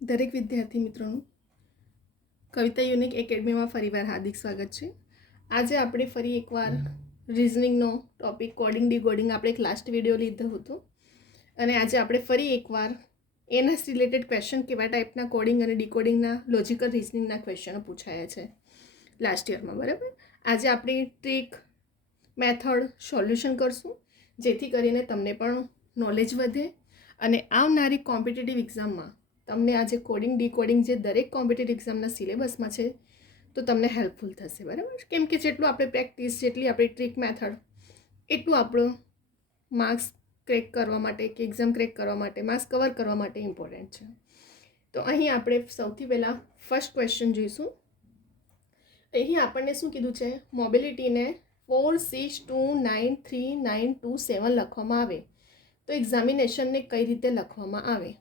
દરેક વિદ્યાર્થી મિત્રોનું કવિતા યુનિક એકેડમીમાં ફરીવાર હાર્દિક સ્વાગત છે. આજે આપણે ફરી એકવાર રિઝનિંગનો ટોપિક કોડિંગ ડીકોડિંગ આપણે એક લાસ્ટ વિડીયો લીધો હતો અને આજે આપણે ફરી એકવાર એના રિલેટેડ ક્વેશ્ચન કેવા ટાઈપના કોડિંગ અને ડીકોડિંગના લોજિકલ રિઝનિંગના ક્વેશ્ચનો પૂછાયા છે લાસ્ટ યરમાં. બરાબર, આજે આપણી ટ્રીક મેથડ સોલ્યુશન કરશું જેથી કરીને તમને પણ નોલેજ વધે અને આવનારી કોમ્પિટિટિવ એક્ઝામમાં તમને આજે કોડિંગ ડીકોડિંગ જે દરેક કોમ્પિટિટિવ એક્ઝામના સિલેબસમાં છે તો તમને હેલ્પફુલ થશે. બરાબર, કેમ કે જેટલું આપણે પ્રેક્ટિસ, જેટલી આપણી ટ્રીક મેથડ, એટલું આપણું માર્ક્સ ક્રેક કરવા માટે કે એક્ઝામ ક્રેક કરવા માટે, માર્ક્સ કવર કરવા માટે ઇમ્પોર્ટન્ટ છે. તો અહીં આપણે સૌથી પહેલાં ફર્સ્ટ ક્વેશ્ચન જોઈશું. અહીં આપણને શું કીધું છે, મોબિલિટીને 4, 6, 2, 9, 3, 9, 2, 7 લખવામાં આવે તો એક્ઝામિનેશનને કઈ રીતે લખવામાં આવે.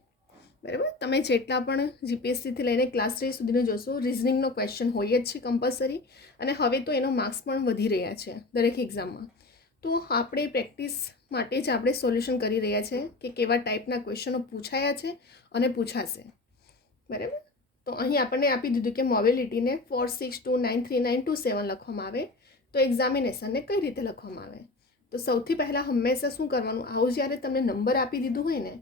બરાબર, તમે જેટલા પણ જીપીએસસીથી લઈને ક્લાસ 3 સુધીનો જોશો, રિઝનિંગનો ક્વેશ્ચન હોય જ છે કમ્પલસરી, અને હવે તો એનો માર્ક્સ પણ વધી રહ્યા છે દરેક એક્ઝામમાં. તો આપણે પ્રેક્ટિસ માટે જ આપણે સોલ્યુશન કરી રહ્યા છે કે કેવા ટાઈપના ક્વેશ્ચનો પૂછાયા છે અને પૂછાશે. બરાબર, તો અહીં આપણને આપી દીધું કે મોબિલિટીને 4, 6, 2, 9, 3, 9, 2, 7 લખવામાં આવે તો એક્ઝામિનેશનને કઈ રીતે લખવામાં આવે. તો સૌથી પહેલાં હંમેશા શું કરવાનું, આવું જ્યારે તમને નંબર આપી દીધું હોય ને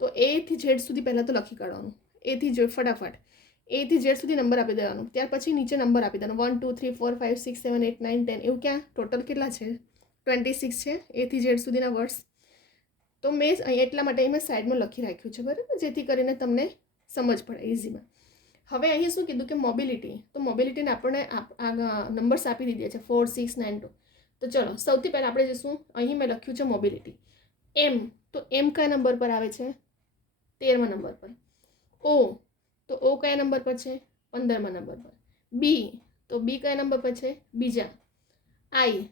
તો એ થી ઝેડ સુધી પહેલાં તો લખી કાઢવાનું. એથી ઝેડ ફટાફટ એથી ઝેડ સુધી નંબર આપી દેવાનું. ત્યાર પછી નીચે નંબર આપી દેવાનો 1, 2, 3, 4, 5, 6, 7, 8, 9, 10. એવું ક્યાં ટોટલ કેટલા છે? 26 છે એથી ઝેડ સુધીના વર્ડ્સ. તો મેં અહીં એટલા માટે અહીં મેં સાઈડમાં લખી રાખ્યું છે. બરાબર, જેથી કરીને તમને સમજ પડે ઇઝીમાં. હવે અહીં શું કીધું કે મોબિલિટી, તો મોબિલિટીને આપણને નંબર્સ આપી દીધા છે 4, 6, 9, 2. તો ચલો સૌથી પહેલાં આપણે જઈશું, અહીં મેં લખ્યું છે મોબિલિટી એમ. તો એમ કયા નંબર પર આવે છે? 13મા નંબર પર. ઓ, તો ઓ કયા નંબર પર છે? 15મા નંબર પર. બી, તો બી કયા નંબર પર છે? બીજા. આઈ,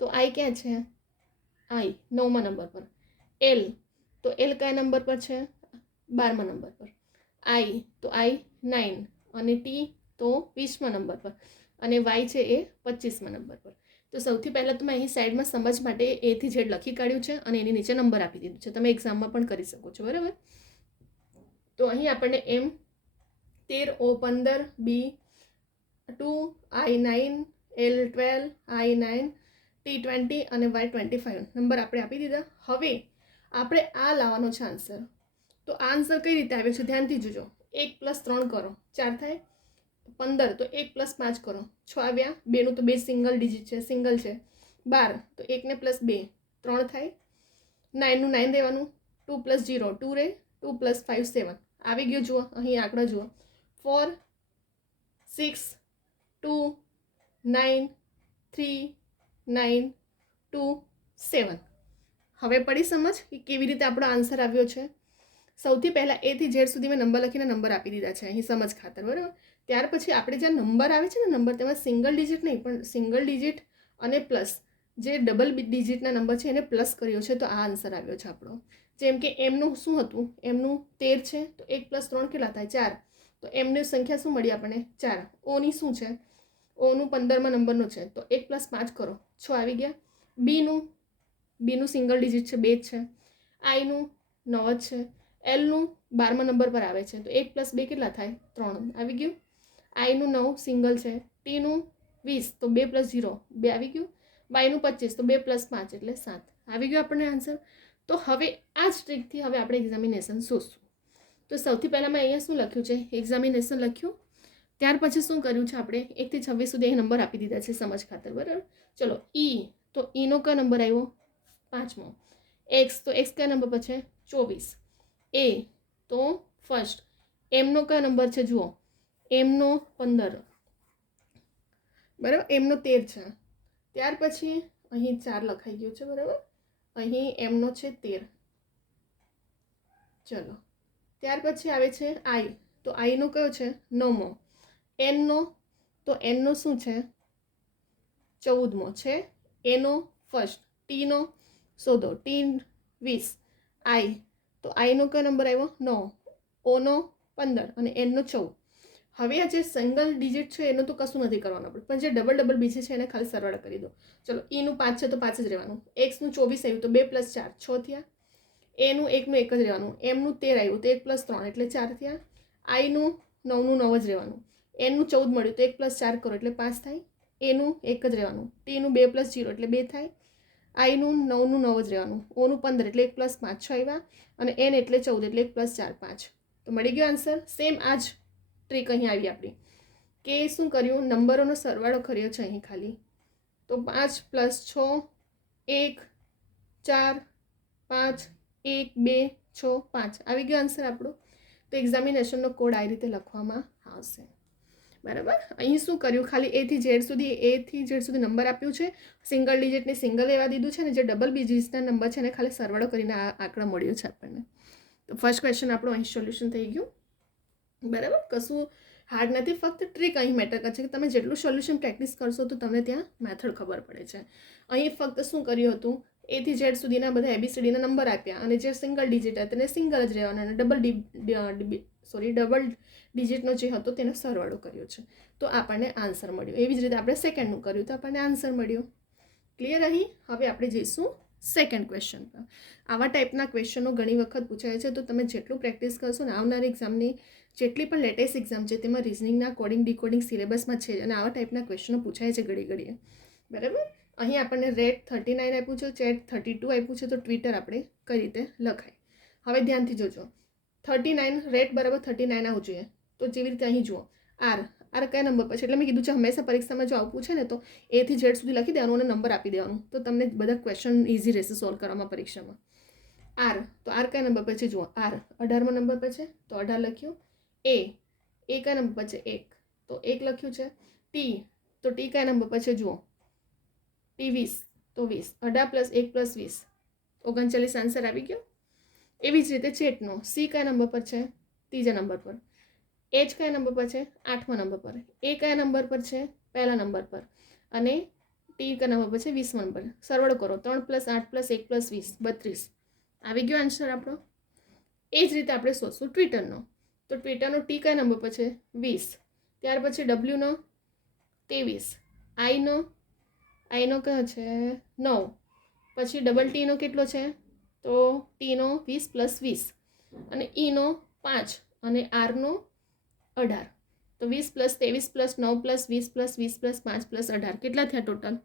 તો આઈ ક્યાં છે? આઈ 9મા નંબર પર. એલ, તો એલ કયા નંબર પર છે? 12મા નંબર પર. આઈ, તો આઈ 9, અને ટી તો 20મા નંબર પર, અને વાય છે એ 25મા નંબર પર. તો સૌથી પહેલાં તો મેં અહીં સાઈડમાં સમજ માટે એથી ઝેડ લખી કાઢ્યું છે અને એની નીચે નંબર આપી દીધું છે. તમે એક્ઝામમાં પણ કરી શકો છો. બરાબર, તો અહીં આપણને એમ 13, ઓ 15, બી 2, આઈ 9, એલ 12, આઈ 9, ટી 20 અને વાય 25 નંબર આપણે આપી દીધા. હવે આપણે આ લાવવાનો છે આન્સર. તો આ આન્સર કઈ રીતે આવે છે ધ્યાનથી જોજો. 1 + 3 કરો 4 થાય. 15, તો 1 + 5 કરો 6 આવ્યા. 2નું તો 2 સિંગલ ડિજિટ છે, સિંગલ છે. 12, તો 1 ને +2 3 થાય. 9નું 9 રહેવાનું. 2 + 0 2 રહે. 2 + 5 7 આવી ગયો. જુઓ અહીં આંકડા જુઓ, 4, 6, 2, 9, 3, 9, 2, 7. હવે પડી સમજ કે કેવી રીતે આપણો આન્સર આવ્યો છે. સૌથી પહેલાં એથી ઝેડ સુધી મેં નંબર લખીને નંબર આપી દીધા છે અહીં સમજ ખાતર. બરાબર, ત્યાર પછી આપણે જ્યાં નંબર આવે છે ને નંબર, તેમાં સિંગલ ડિજિટ નહીં પણ સિંગલ ડિજિટ અને પ્લસ જે ડબલ ડિજિટના નંબર છે એને પ્લસ કર્યો છે. તો આ આન્સર આવ્યો છે આપણો. જેમ કે એમનું શું હતું? એમનું 13 છે, તો 1 + 3 કેટલા થાય? 4. તો એમની સંખ્યા શું મળી આપણને? 4. ઓની શું છે? ઓનું 15મા નંબરનું છે, તો 1 + 5 કરો 6 આવી ગયા. બીનું સિંગલ ડિજિટ છે, 2 જ છે. આઈનું 9 જ છે. એલનું 12મા નંબર પર આવે છે, તો 1 + 2 કેટલા થાય? 3 આવી ગયું. આઈનું 9 સિંગલ છે. ટીનું 20, તો 2 + 0 2 આવી ગયું. વાયનું 25, તો 2 + 5 એટલે 7 આવી ગયું આપણને આન્સર. તો હવે આ જ ટ્રીકથી હવે આપણે એક્ઝામિનેશન શોધશું. તો સૌથી પહેલાં મેં અહીંયા શું લખ્યું છે? એક્ઝામિનેશન લખ્યું. ત્યાર પછી શું કર્યું છે આપણે? 1 થી 26 સુધી અહીં નંબર આપી દીધા છે સમજ ખાતર. બરાબર, ચલો ઈ, તો ઈનો કયો નંબર આવ્યો? 5મો. એક્સ, તો એક્સ કયા નંબર પર છે? 24. એ, તો ફર્સ્ટ. એમનો કયો નંબર છે? જુઓ, એમનો 15. બરાબર, એમનો 13 છે. ત્યાર પછી અહીં 4 લખાઈ ગયું છે. બરાબર, અહીં એમનો છે 13. ચલો, ત્યાર પછી આવે છે આઈ, તો આઈનો કયો છે? 9મો. એનનો, તો એનનો શું છે? 14મો છે. એનો ફર્સ્ટ. ટીનો શોધો, ટી 20. આઈ, તો આઈનો કયો નંબર આવ્યો? 9. ઓનો 15 અને એનનો 14. હવે આ જે સિંગલ ડિજિટ છે એનું તો કશું નથી કરવાનું આપણે, પણ જે ડબલ બીજી છે એને ખાલી સરવાળા કરી દો. ચલો, ઈનું 5 છે તો 5 જ રહેવાનું. એક્સનું 24 આવ્યું તો 2 + 4 6 થયા. એનું 1નું 1 જ રહેવાનું. એમનું 13 આવ્યું તો 1 + 3 એટલે 4 થયા. આઈનું 9નું 9 જ રહેવાનું, એનનું 14 મળ્યું તો 1 + 4 કરો એટલે 5 થાય, એનું 1 જ રહેવાનું, ટીનું 2 + 0 એટલે 2 થાય, આઈનું 9નું 9 જ રહેવાનું, ઓનું 15 એટલે 1 + 5 6 આવ્યા, અને એન એટલે 14 એટલે 1 + 4 5. તો મળી ગયો આન્સર. સેમ આ જ ટ્રીક અહીં આવી આપણી કે શું કર્યું, નંબરોનો સરવાળો કર્યો છે અહીં ખાલી, તો 5 + 6 1 4 5 1 2 6 5 આવી ગયો આન્સર આપણો. તો એક્ઝામિનેશનનો કોડ આ રીતે લખવામાં આવશે. બરાબર. અહીં શું કર્યું, ખાલી A થી Z સુધી નંબર આપ્યું છે, સિંગલ ડિજિટને સિંગલ લેવા દીધું છે, અને જે ડબલ ડિજિટ્સના નંબર છે એને ખાલી સરવાળો કરીને આ આંકડો મળ્યો છે આપણને. તો ફર્સ્ટ ક્વેશ્ચન આપણું અહીં સોલ્યુશન થઈ ગયું. બરાબર. કશું હાર્ડ નથી, ફક્ત ટ્રીક અહીં મેટર કરે છે કે તમે જેટલું સોલ્યુશન પ્રેક્ટિસ કરશો તો તમને ત્યાં મેથડ ખબર પડે છે. અહીં ફક્ત શું કર્યું હતું, A થી Z સુધીના બધા ABCDના નંબર આપ્યા, અને જે સિંગલ ડિજિટ હતા તેને સિંગલ જ રહેવાના, અને ડબલ ડિજિટનો જે હતો તેનો સરવાળો કર્યો છે, તો આપણને આન્સર મળ્યો. એવી જ રીતે આપણે સેકન્ડનું કર્યું તો આપણને આન્સર મળ્યો. ક્લિયર અહીં? હવે આપણે જઈશું સેકન્ડ ક્વેશ્ચન પર. આવા ટાઈપના ક્વેશ્ચનો ઘણી વખત પૂછાય છે, તો તમે જેટલું પ્રેક્ટિસ કરશો ને આવનારી એક્ઝામની જેટલી પણ લેટેસ્ટ એક્ઝામ છે તેમાં રિઝનિંગના કોડિંગ ડીકોડિંગ સિલેબસમાં છે, અને આવા ટાઈપના ક્વેશ્ચનો પૂછાય છે ઘડી ઘડીએ. બરાબર. અહીં આપણને રેટ 39 આપ્યું છે, ચેટ 32 આપ્યું છે, તો ટ્વિટર આપણે કઈ રીતે લખાય. હવે ધ્યાનથી જોજો, 39 રેટ બરાબર 39 આવવું જોઈએ. તો જેવી રીતે અહીં જુઓ, આર કયા નંબર પર છે, એટલે મેં કીધું છે હંમેશા પરીક્ષામાં જો આવું પૂછે ને તો A થી Z સુધી લખી દેવાનું અને નંબર આપી દેવાનું, તો તમને બધા ક્વેશ્ચન ઇઝી રહેશે સોલ્વ કરવામાં પરીક્ષામાં. આર, તો આર કયા નંબર પર છે જુઓ, આર 18મા નંબર પર છે તો 18 લખ્યું. એ કયા નંબર પર છે 1, તો 1 લખ્યું છે. ટી, તો ટી કયા નંબર પર છે જુઓ, ટી 20, તો 20, 18 + 1 + 20 39 આન્સર આવી ગયો. એવી જ રીતે ચેટનો સી કયા નંબર પર છે, ત્રીજા નંબર પર. એચ કયા નંબર પર છે, 8મા નંબર પર. એ કયા નંબર પર છે, પહેલા નંબર પર. અને ટી કયા નંબર પર છે, 20મા નંબર. સરવાળો કરો, 3 + 8 + 1 + 20 32 આવી ગયો આન્સર આપણો. એ જ રીતે આપણે શોધશું ટ્વિટરનો. તો ટ્વિટરનો ટી કયા નંબર પર છે, 20. ત્યાર પછી ડબલ્યુનો 23, આઈનો કયો છે 9, પછી ડબલ ટીનો કેટલો છે, તો ટીનો 20 + 20, અને ઈનો 5, અને આરનો 18. તો 20 + 23 + 9 + 20 + 20 + 5 + 18 કેટલા થયા ટોટલ,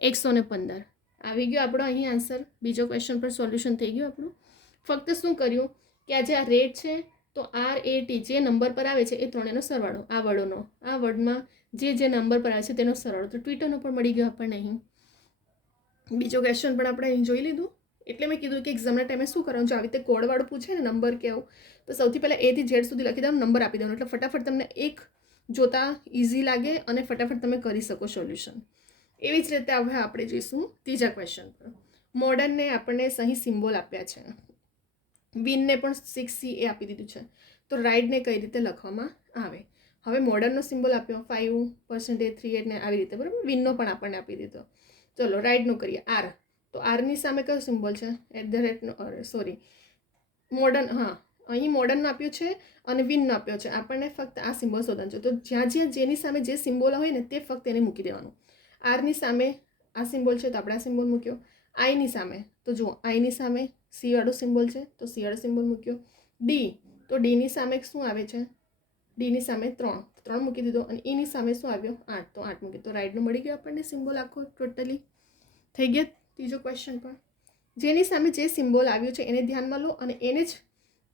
115. આવી ગયો આપણો અહીં આન્સર. બીજો ક્વેશ્ચન પર સોલ્યુશન થઈ ગયું આપણું. ફક્ત શું કર્યું કે આજે આ રેટ છે, તો RAT જે નંબર પર આવે છે એ ત્રણેયનો સરવાળો, આ વર્ડમાં જે નંબર પર આવે છે તેનો સરવાળો, તો ટ્વિટરનો પણ મળી ગયો આપણને અહીં. બીજો ક્વેશ્ચન પણ આપણે અહીં જોઈ લીધું. એટલે મેં કીધું કે એક્ઝામના ટાઈમે શું કરવાનું છે, આવી રીતે કોડવાળું પૂછે ને નંબર કે આવું, તો સૌથી પહેલાં A થી Z સુધી લખી દેવાનું, નંબર આપી દેવાનો, એટલે ફટાફટ તમને એક જોતા ઇઝી લાગે અને ફટાફટ તમે કરી શકો સોલ્યુશન. એવી જ રીતે હવે આપણે જઈશું ત્રીજા ક્વેશ્ચન પર. મોડર્નને આપણને સહી સિમ્બોલ આપ્યા છે, વિનને પણ 6C એ આપી દીધું છે, તો રાઇડને કઈ રીતે લખવામાં આવે. હવે મોડર્નનો સિમ્બોલ આપ્યો 5%, 3 ને આવી રીતે, બરાબર. વિનનો પણ આપણને આપી દીધો. ચલો રાઇડનું કરીએ. આર, તો આરની સામે કયો સિમ્બોલ છે, મોડર્ન. હા, અહીં મોડર્નનો આપ્યું છે અને વિનનો આપ્યો છે. આપણને ફક્ત આ સિમ્બોલ શોધવાનું છે, તો જ્યાં જેની સામે જે સિમ્બોલ હોય ને તે ફક્ત એને મૂકી દેવાનું. આરની સામે આ સિમ્બોલ છે તો આપણે આ સિમ્બોલ મૂક્યો. આઈની સામે તો જુઓ, આઈની સામે સી વાળો સિમ્બોલ છે તો સી વાળો સિમ્બોલ મૂક્યો. ડી, તો ડીની સામે શું આવે છે, ડીની સામે 3 મૂકી દીધો, અને ઈની સામે શું આવ્યો 8, તો 8 મૂકી. તો રાઇટનો મળી ગયો આપણને સિમ્બોલ આખો ટોટલી. થઈ ગયા ત્રીજો ક્વેશ્ચન પર. જેની સામે જે સિમ્બોલ આવ્યું છે એને ધ્યાનમાં લો, અને એને જ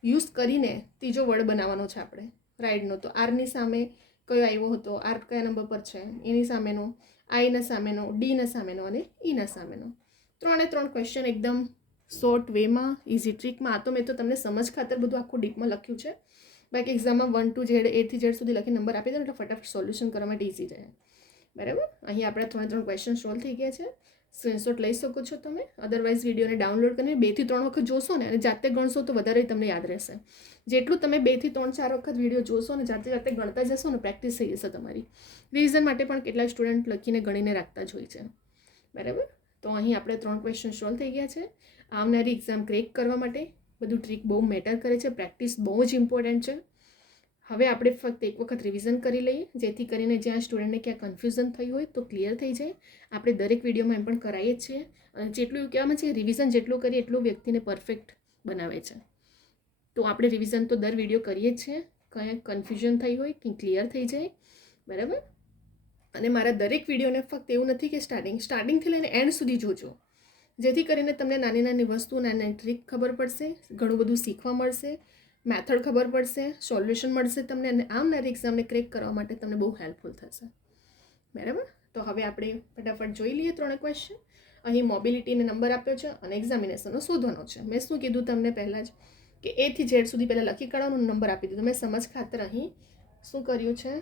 યુઝ કરીને ત્રીજો વર્ડ બનાવવાનો છે આપણે રાઇડનો. તો આરની સામે કયો આવ્યો હતો, આર કયા નંબર પર છે, એની સામેનો, આઈના સામેનો, ડીના સામેનો અને ઈના સામેનો. 3 ક્વેશ્ચન એકદમ શોર્ટ વેમાં, ઇઝી ટ્રીકમાં. આ તો મેં તો તમને સમજ ખાતર બધું આખું ડીપમાં લખ્યું છે. બાકી એક્ઝામમાં 1 to Z, A થી Z સુધી લખી નંબર આપી દો એટલે ફટાફટ સોલ્યુશન કરવા માટે ઇઝી રહે. બરાબર. અહીં આપણે 3 ક્વેશ્ચન સોલ્વ થઈ ગયા છે. સ્ક્રીનશોટ લઈ શકો છો તમે. અદરવાઇઝ વિડીયોને ડાઉનલોડ કરીને 2 થી 3 વખત જોશો ને, અને જાતે ગણશો તો વધારે તમને યાદ રહેશે. જેટલું તમે 2 થી 3 4 વખત વિડીયો જોશો ને, જાતે ગણતા જશો ને, પ્રેક્ટિસ થઈ જશે તમારી. રિવિઝન માટે પણ કેટલાક સ્ટુડન્ટ લખીને ગણીને રાખતા જ હોય છે. બરાબર. તો અહીં આપણે 3 ક્વેશ્ચન સોલ્વ થઈ ગયા છે. આવનારી એક્ઝામ ક્રેક કરવા માટે બધું ટ્રીક બહુ મેટર કરે છે, પ્રેક્ટિસ બહુ જ ઇમ્પોર્ટન્ટ છે. હવે આપણે ફક્ત એક વખત રિવિઝન કરી લઈએ, જેથી કરીને જ્યાં સ્ટુડન્ટને ક્યાં કન્ફ્યુઝન થઈ હોય તો ક્લિયર થઈ જાય. આપણે દરેક વિડીયોમાં એમ પણ કરાવીએ જ છીએ, અને જેટલું એવું કહેવામાં છે રિવિઝન જેટલું કરીએ એટલું વ્યક્તિને પરફેક્ટ બનાવે છે. તો આપણે રિવિઝન તો દર વિડીયો કરીએ જ છીએ. કંઈ કન્ફ્યુઝન થઈ હોય કંઈ ક્લિયર થઈ જાય, બરાબર. અને મારા દરેક વિડીયોને ફક્ત એવું નથી કે સ્ટાર્ટિંગથી લઈને એન્ડ સુધી જોજો, જેથી કરીને તમને નાની નાની વસ્તુ, નાની નાની ટ્રીક ખબર પડશે, ઘણું બધું શીખવા મળશે, મેથડ ખબર પડશે, સોલ્યુશન મળશે તમને, અને આવનારી એક્ઝામને ક્રેક કરવા માટે તમને બહુ હેલ્પફુલ થશે, બરાબર. તો હવે આપણે ફટાફટ જોઈ લઈએ 3 ક્વેશ્ચન. અહીં મોબિલિટીને નંબર આપ્યો છે અને એક્ઝામિનેશનનો શોધવાનો છે. મેં શું કીધું તમને પહેલાં જ કે A થી Z સુધી પહેલાં લખી કાઢવાનું, નંબર આપી દીધો. મેં સમજ ખાતર અહીં શું કર્યું છે,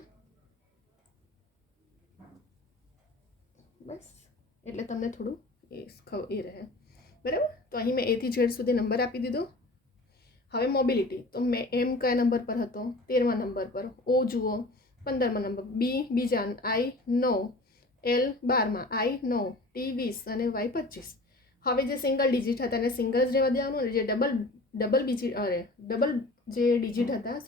બસ એટલે તમને થોડું એ રહે, બરાબર. તો અહીં મેં A થી Z સુધી નંબર આપી દીધો. હવે મોબિલિટી, તો મેં M કયા નંબર પર હતો, 13મા નંબર પર, O જુઓ 15મા નંબર, B બીજા, I 9, L 12માં, I 9, T 20 અને Y 25. હવે જે સિંગલ ડિજિટ હતા એને સિંગલ જ રહેવા દેવાનું, અને જે ડબલ જે ડિજિટ હતા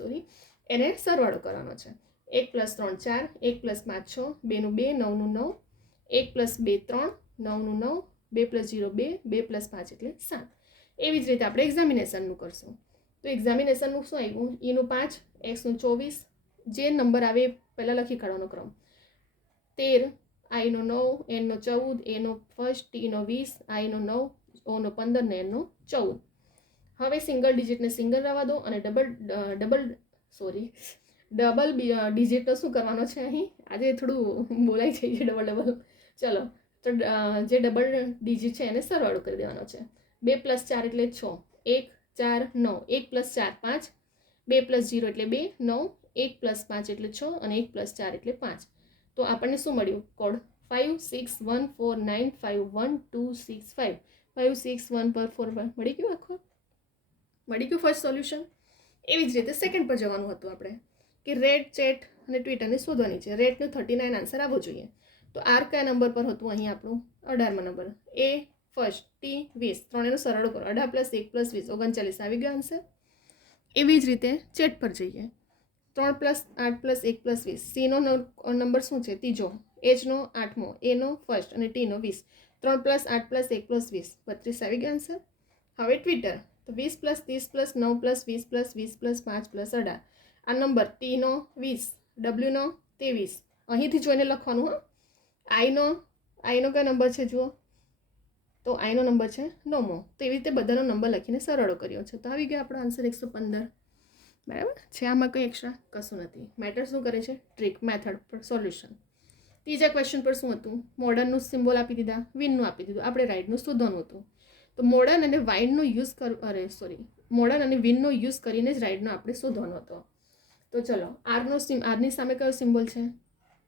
એને સરવાળો કરવાનો છે. 1 + 3 4, 1 + 5 6, 2 નું 2 9 નું 9, 1 + 2 3 9 નું 9, 2 + 0 2, 2 + 5 એટલે 7. એવી જ રીતે આપણે એક્ઝામિનેશનનું કરશું. તો એક્ઝામિનેશનનું શું આવ્યું, ઈનું 5, એક્સનું 24, જે નંબર આવે એ પહેલાં લખી કાઢવાનો ક્રમ. 13, આઈનો 9, એનનો 14, એનો ફર્સ્ટ, ટીનો 20, આઈનો 9, ઓનો 15 ને એનો 14. હવે સિંગલ ડિજિટને સિંગલ રહેવા દો, અને ડબલ ડિજિટનો શું કરવાનો છે, અહીં આજે થોડું બોલાઈ જાય છે ડબલ. ચલો, તો જે ડબલ ડિજિટ છે એને સરવાળો કરી દેવાનો છે. 2 + 4 એટલે 6, 1 4 9, 1 + 4 5, 2 + 0 એટલે 2 9, 1 + 5 એટલે 6, અને 1 + 4 એટલે 5. તો આપણને શું મળ્યું, કોડ 5 6 1 4 9 5 1 2 6 5, 5 6 1 પર 4 મળી ગયું, આખું મળી ગયું ફર્સ્ટ સોલ્યુશન. એવી જ રીતે સેકન્ડ પર જવાનું હતું આપણે, કે રેડ, ચેટ અને ટ્વિટરને શોધવાની છે. રેડનું 39 આન્સર આવવો જોઈએ. તો આર કયા નંબર પર હતું, અહીં આપણું 18મા નંબર, એ ફર્સ્ટ, ટી 20, ત્રણેયનો સરવાળો કરો, 18 + 1 + 20 39 આવી ગયો આન્સર. એવી જ રીતે ચેટ પર જઈએ, 3 + 8 + 1 + 20, સીનો નંબર શું છે, ત્રીજો, એચનો 8મો, એનો ફર્સ્ટ અને ટીનો 20, 3 + 8 + 1 + 20 32 આવી ગયો આન્સર. હવે ટ્વિટર, તો 20 + 30 + 9 + 20 + 20 + 5 + 18, આ નંબર ટીનો 20, ડબલ્યુનો 23, અહીંથી જોઈને લખવાનું. આઈનો કયો નંબર છે જુઓ, તો આઈનો નંબર છે 9મો. તો એવી રીતે બધાનો નંબર લખીને સરળો કર્યો છે. તો આવી ગયો આપણો આન્સર 115, બરાબર છે. આમાં કંઈ એક્સ્ટ્રા કશું નથી. મેટર શું કરે છે, ટ્રીક, મેથડ પર સોલ્યુશન. ત્રીજા ક્વેશ્ચન પર શું હતું, મોડર્નનું સિમ્બોલ આપી દીધા, વિનનું આપી દીધું, આપણે રાઇટનું શોધવાનું હતું. તો મોડર્ન અને વાઇનનો યુઝ મોડર્ન અને વિનનો યુઝ કરીને જ રાઇટનો આપણે શોધવાનો હતો. તો ચલો, આરની સામે કયો સિમ્બોલ છે,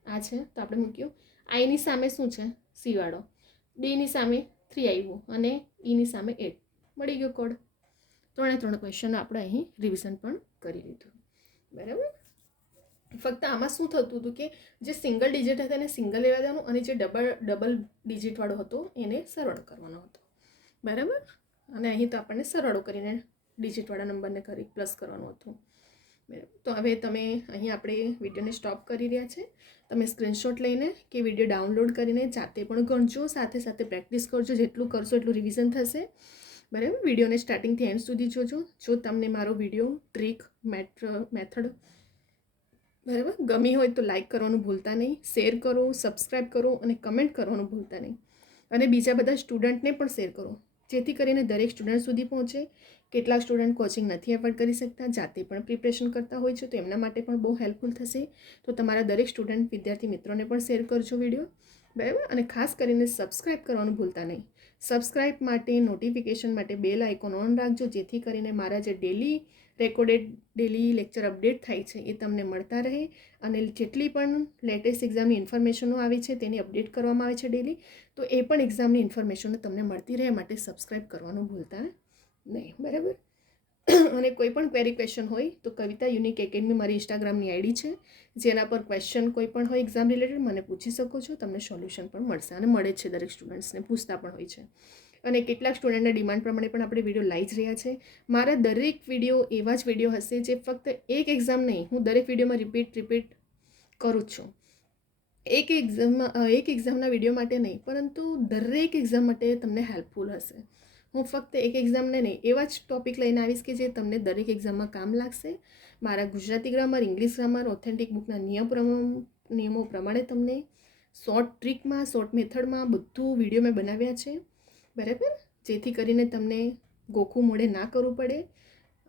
આ છે, તો આપણે મૂક્યું. આઈની સામે શું છે, સી વાળો, ડીની સામે 3 આવ્યું, અને ઈની સામે 8 મળી ગયો કોડ. 3 ક્વેશ્ચન આપણે અહીં રિવિઝન પણ કરી લીધું, બરાબર. ફક્ત આમાં શું થતું હતું કે જે સિંગલ ડિજિટ હતા એને સિંગલ લેવા દેવાનું, અને જે ડબલ ડિજિટવાળો હતો એને સરવાળો કરવાનો હતો, બરાબર. અને અહીં તો આપણને સરવાળો કરીને ડિજિટવાળા નંબરને કરી પ્લસ કરવાનું હતું, બરાબર. તો હવે તમે અહીં આપણે વિડીયોને સ્ટોપ કરી રહ્યા છે. તમે સ્ક્રીનશોટ લઈને કે વિડીયો ડાઉનલોડ કરીને જાતે પણ ગણજો, સાથે સાથે પ્રેક્ટિસ કરજો. જેટલું કરશો એટલું રિવિઝન થશે, બરાબર. વિડીયોને સ્ટાર્ટિંગથી એન્ડ સુધી જોજો. જો તમને મારો વિડીયો, ટ્રીક, મેથડ બરાબર ગમી હોય તો લાઇક કરવાનું ભૂલતા નહીં, શેર કરો, સબસ્ક્રાઈબ કરો અને કમેન્ટ કરવાનું ભૂલતા નહીં. અને બીજા બધા સ્ટુડન્ટને પણ શેર કરો, જેથી કરીને દરેક સ્ટુડન્ટ સુધી પહોંચે. કેટલાક સ્ટુડન્ટ કોચિંગ નથી એફોર્ડ કરી શકતા, જાતે પણ પ્રિપરેશન કરતા હોય છે, તો એમના માટે પણ બહુ હેલ્પફુલ થશે. તો તમારા દરેક સ્ટુડન્ટ, વિદ્યાર્થી મિત્રોને પણ શેર કરજો વિડીયો, બરાબર. અને ખાસ કરીને સબસ્ક્રાઈબ કરવાનું ભૂલતા નહીં. સબસ્ક્રાઈબ માટે, નોટિફિકેશન માટે બેલ આઇકોન ઓન રાખજો, જેથી કરીને મારા જે ડેલી લેક્ચર અપડેટ થાય છે એ તમને મળતા રહે. અને જેટલી પણ લેટેસ્ટ એક્ઝામની ઇન્ફોર્મેશનો આવી છે તેની અપડેટ કરવામાં આવે છે ડેલી, તો એ પણ એક્ઝામની ઇન્ફોર્મેશનો તમને મળતી રહે, માટે સબસ્ક્રાઈબ કરવાનું ભૂલતા નહીં, બરાબર. અને કોઈ પણ ક્વેરી ક્વેશ્ચન હોય તો કવિતા યુનિક એકેડમી મારી ઇન્સ્ટાગ્રામની આઈડી છે, જેના પર ક્વેશ્ચન કોઈ પણ હોય એક્ઝામ રિલેટેડ મને પૂછી શકો છો, તમને સોલ્યુશન પણ મળશે. અને મળે જ છે, દરેક સ્ટુડન્ટ્સને પૂછતા પણ હોય છે. અને કેટલાક સ્ટુડન્ટના ડિમાન્ડ પ્રમાણે પણ આપણે વિડીયો લાવી જ રહ્યા છે. મારા દરેક વિડીયો એવા જ વિડીયો હશે જે ફક્ત એક એક્ઝામ નહીં, હું દરેક વિડીયોમાં રિપીટ કરું જ છું. એક એક્ઝામના વિડીયો માટે નહીં, પરંતુ દરેક એક્ઝામ માટે તમને હેલ્પફુલ હશે. હું ફક્ત એક એક્ઝામને નહીં એવા જ ટૉપિક લઈને આવીશ કે જે તમને દરેક એક્ઝામમાં કામ લાગશે. મારા Gujarati grammar, English grammar, authentic બુકના નિયમો પ્રમાણે તમને શોર્ટ ટ્રીકમાં, શોર્ટ મેથડમાં બધું વિડીયો મેં બનાવ્યા છે, બરાબર, જેથી કરીને તમને ગોખું મોડે ના કરવું પડે.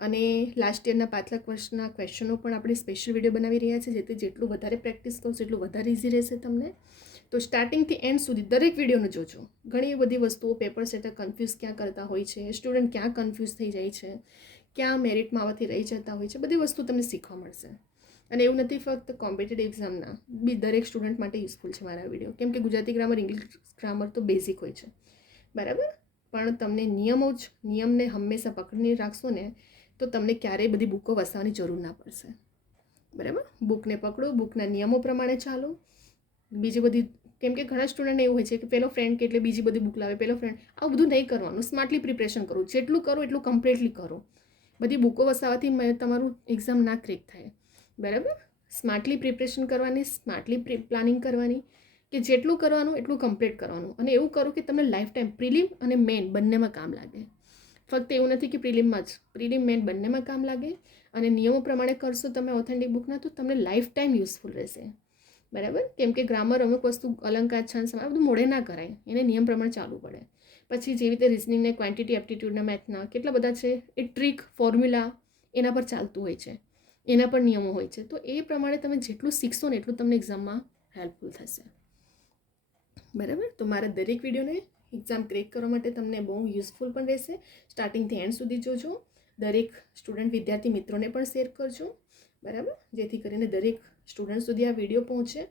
અને લાસ્ટ યરના પાછલા વર્ષના ક્વેશ્ચનો પણ આપણે સ્પેશિયલ વિડીયો બનાવી રહ્યા છે, જેથી જેટલું વધારે પ્રેક્ટિસ કરશો એટલું વધારે ઇઝી રહેશે તમને. તો સ્ટાર્ટિંગથી એન્ડ સુધી દરેક વિડીયોને જોજો. ઘણી બધી વસ્તુઓ પેપર સેટર કન્ફ્યુઝ ક્યાં કરતા હોય છે, સ્ટુડન્ટ ક્યાં કન્ફ્યુઝ થઈ જાય છે, ક્યાં મેરિટમાં આવવાથી રહી જતા હોય છે, બધી વસ્તુ તમને શીખવા મળશે. અને એવું નથી ફક્ત કોમ્પિટિટિવ એક્ઝામના, બી દરેક સ્ટુડન્ટ માટે યુઝફુલ છે મારા વિડીયો, કેમ કે ગુજરાતી ગ્રામર, ઇંગ્લિશ ગ્રામર તો બેઝિક હોય છે, બરાબર. પણ તમને નિયમને હંમેશા પકડીને રાખશો ને તો તમને ક્યારેય બધી બુકો વસાવવાની જરૂર ના પડશે, બરાબર. બુકને પકડો, બુકના નિયમો પ્રમાણે ચાલો. બીજી બધી, કેમ કે ઘણા સ્ટુડન્ટ એવું હોય છે કે પેલો ફ્રેન્ડ કે એટલે બીજી બધી બુક લાવે, પેલો ફ્રેન્ડ, આવું બધું નહીં કરવાનું. સ્માર્ટલી પ્રિપરેશન કરો, જેટલું કરો એટલું કમ્પ્લીટલી કરો. બધી બુકો વસાવવાથી તમારું એક્ઝામ ના ક્રેક થાય, બરાબર. સ્માર્ટલી પ્રિપરેશન કરવાની, સ્માર્ટલી પ્લાનિંગ કરવાની, કે જેટલું કરવાનું એટલું કમ્પ્લીટ કરવાનું. અને એવું કરો કે તમને લાઈફ ટાઈમ પ્રિલિમ અને મેઇન બંનેમાં કામ લાગે. ફક્ત એવું નથી કે પ્રિલિમમાં જ, પ્રિલિમ મેઇન બંનેમાં કામ લાગે. અને નિયમો પ્રમાણે કરશો તમે ઓથેન્ટિક બુકના તો તમને લાઈફ ટાઈમ યુઝફુલ રહેશે, બરાબર. કેમ કે ગ્રામર અમુક વસ્તુ અલંકાર, છંદ, સમાસ બધું મોડે ના કરાય, એને નિયમ પ્રમાણે ચાલવું પડે. પછી જેવી રીતે રિઝનિંગને, ક્વોન્ટિટી, એપ્ટિટ્યૂડના, મેથના કેટલા બધા છે, એ ટ્રીક, ફોર્મ્યુલા એના પર ચાલતું હોય છે, એના પર નિયમો હોય છે. તો એ પ્રમાણે તમે જેટલું શીખશો ને એટલું તમને એક્ઝામમાં હેલ્પફુલ થશે, બરાબર. તો મારા દરેક વિડીયોને એક્ઝામ ક્રેક કરવા માટે તમને બહુ યુઝફુલ પણ રહેશે. સ્ટાર્ટિંગથી એન્ડ સુધી જોજો. દરેક સ્ટુડન્ટ, વિદ્યાર્થી મિત્રોને પણ શેર કરજો, બરાબર, જેથી કરીને દરેક સ્ટુડન્ટ સુધી આ વિડીયો પહોંચે.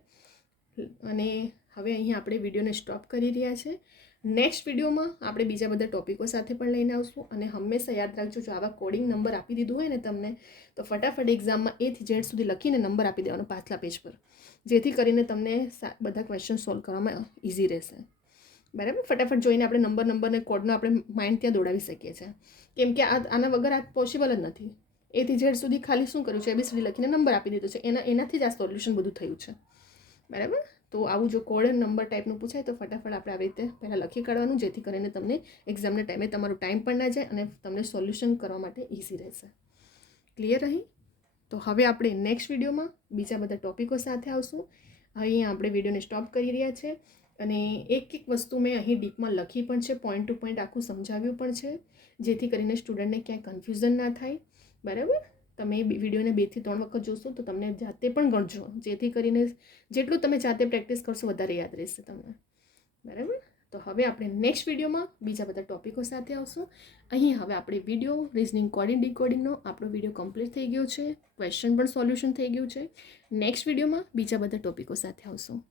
અને હવે અહીંયા આપણે વિડીયોને સ્ટોપ કરી રહ્યા છે. નેક્સ્ટ વિડીયોમાં આપણે બીજા બધા ટોપિકો સાથે પણ લઈને આવશું. અને હંમેશા યાદ રાખજો, જો આવા કોડિંગ નંબર આપી દીધું હોય ને તમને, તો ફટાફટ એક્ઝામમાં A થી Z સુધી લખીને નંબર આપી દેવાનો પાછલા પેજ પર, જેથી કરીને તમને બધા ક્વેશ્ચન સોલ્વ કરવામાં ઇઝી રહેશે, બરાબર. ફટાફટ જોઈને આપણે નંબરને કોડનો આપણે માઇન્ડ ત્યાં દોડાવી શકીએ છીએ, કેમ કે આના વગર આ પોસિબલ જ નથી. A થી Z સુધી ખાલી શું કર્યું છે, ABCD લખીને નંબર આપી દીધો છે, એનાથી જ આ સોલ્યુશન બધું થયું છે, બરાબર. તો આવું જો કોડ નંબર ટાઈપનું પૂછાય તો ફટાફટ આપણે આવી રીતે પહેલાં લખી કાઢવાનું, જેથી કરીને તમને એક્ઝામના ટાઈમે તમારો ટાઈમ પણ ના જાય અને તમને સોલ્યુશન કરવા માટે ઇઝી રહેશે. ક્લિયર રહી? તો હવે આપણે નેક્સ્ટ વિડીયોમાં બીજા બધા ટોપિકો સાથે આવશું. અહીં આપણે વિડીયોને સ્ટોપ કરી રહ્યા છે. અને એક વસ્તુ મેં અહીં ડીપમાં લખી પણ છે, પોઈન્ટ ટુ પોઈન્ટ આખું સમજાવ્યું પણ છે, જેથી કરીને સ્ટુડન્ટને ક્યાંય કન્ફ્યુઝન ના થાય, બરાબર. તમે વિડીયોને 2 થી 3 વખત જોશો તો તમને જાતે પણ ગણજો, જેથી કરીને જેટલું તમે જાતે પ્રેક્ટિસ કરશો વધારે યાદ રહેશે તમને, બરાબર. તો હવે આપણે નેક્સ્ટ વિડીયોમાં બીજા બધા ટોપિકો સાથે આવશું. અહીં હવે આપણે વિડીયો રિઝનિંગ, કોડિંગ, ડીકોડિંગનો આપણો વિડીયો કમ્પ્લીટ થઈ ગયો છે, ક્વેશ્ચન પણ સોલ્યુશન થઈ ગયું છે. નેક્સ્ટ વિડીયોમાં બીજા બધા ટોપિકો સાથે આવશું.